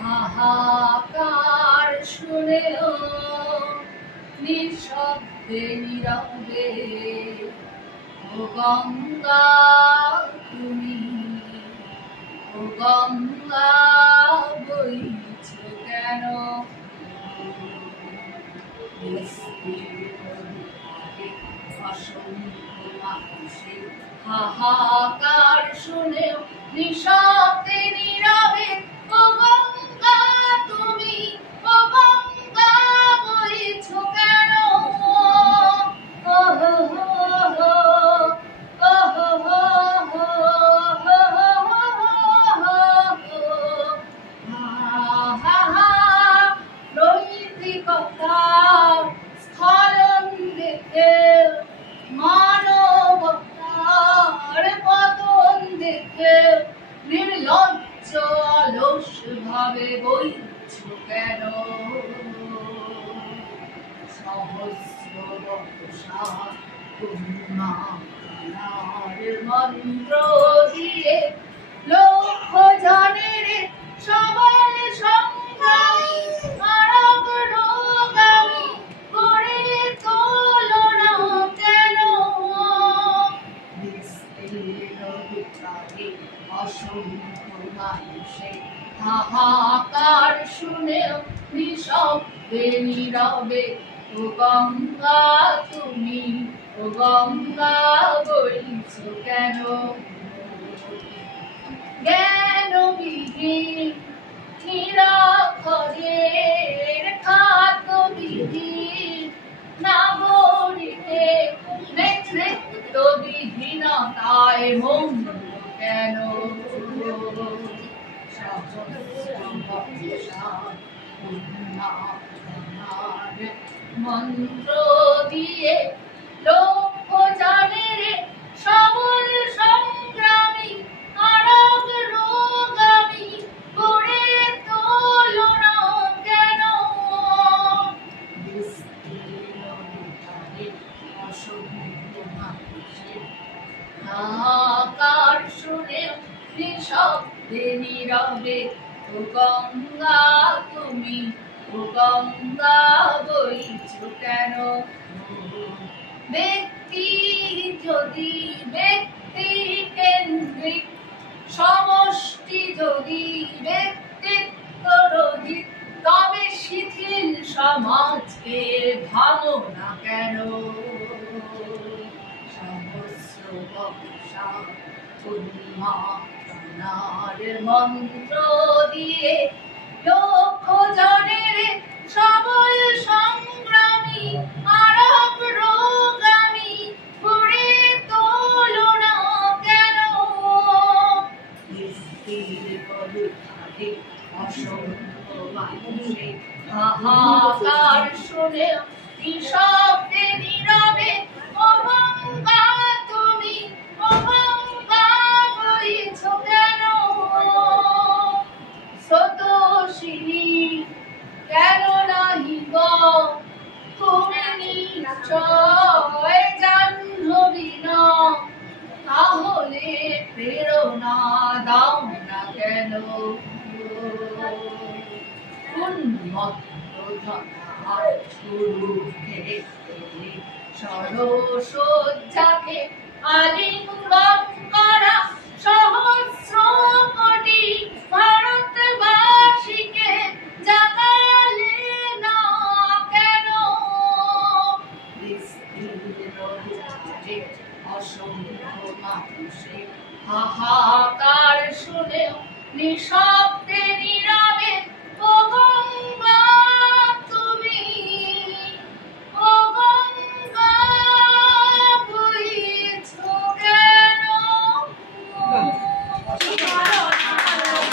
হাহাকার শুনেও নিঃশব্দে নীরবে ও গঙ্গা তুমি, ও গঙ্গা বইছ কেন? অসংখ্য মানুষের হাহাকার শুনেও নিঃশব্দে নীরবে ও গঙ্গা তুমি, ও গঙ্গা বইছ কেন? নৈতিকতার স্খলন দেখে, মানবতার পতন দেখে নির্লজ্জ অলস ভাবে বইছ কেন? সহস্র বর্ষা করুণার মন্ত্র দিয়ে লক্ষ জনের সবল সংগ্রামী আরব রোগামী করে তোলো না কেন? অসংখ্য মানুষের হাহাকার শুনেও নিঃশব্দে নীরবে ও গঙ্গা তুমি, ও গঙ্গা বইছ কেন? জ্ঞানবিহীন নিরক্ষরের খাদ্যবিহীন নাগরিকের নেতৃত্ববিহীনতায় মগ্ন কেন? মন্ত্র দিয়ে লক্ষ জনের সবল সংগ্রামী আরব রোগামী করে তোলো না কেন? হাহাকার শুনে নিঃশব্দে নীরবে ও গঙ্গা তুমি, ও গঙ্গা বইছ কেন? ব্যক্তি যদি ব্যক্তি কেন্দ্রিক, সমষ্টি যদি ব্যক্তিত্ব রহিত, তবে শিথিল সমাজকে ভাঙো না কেন? সহস্র বর্ষা করুণার মন্ত্র দিয়ে লক্ষ জনের সবল সংগ্রামী আরব রোগামী করে তোলো না কেন? অসংখ্য মানুষের হাহাকার শুনে নিঃশব্দে নীরবে ও গঙ্গা তুমি, ও গঙ্গা বইছ কেন? স্রোতস্বিনী কেন নাহি গো তুমি নিশ্চয় জাহ্নবী নও, তাহলে প্রেরণা দাও না কেন? উন্মত্ত ধরার সুরুখে সরসজ্জাকে আলিঙ্গন করা সহস্র কোটি ভারতবাসীকে জাগালে না কেন? অসংখ্য মানুষের হাহাকার শুনেও নিঃশব্দে নীরবে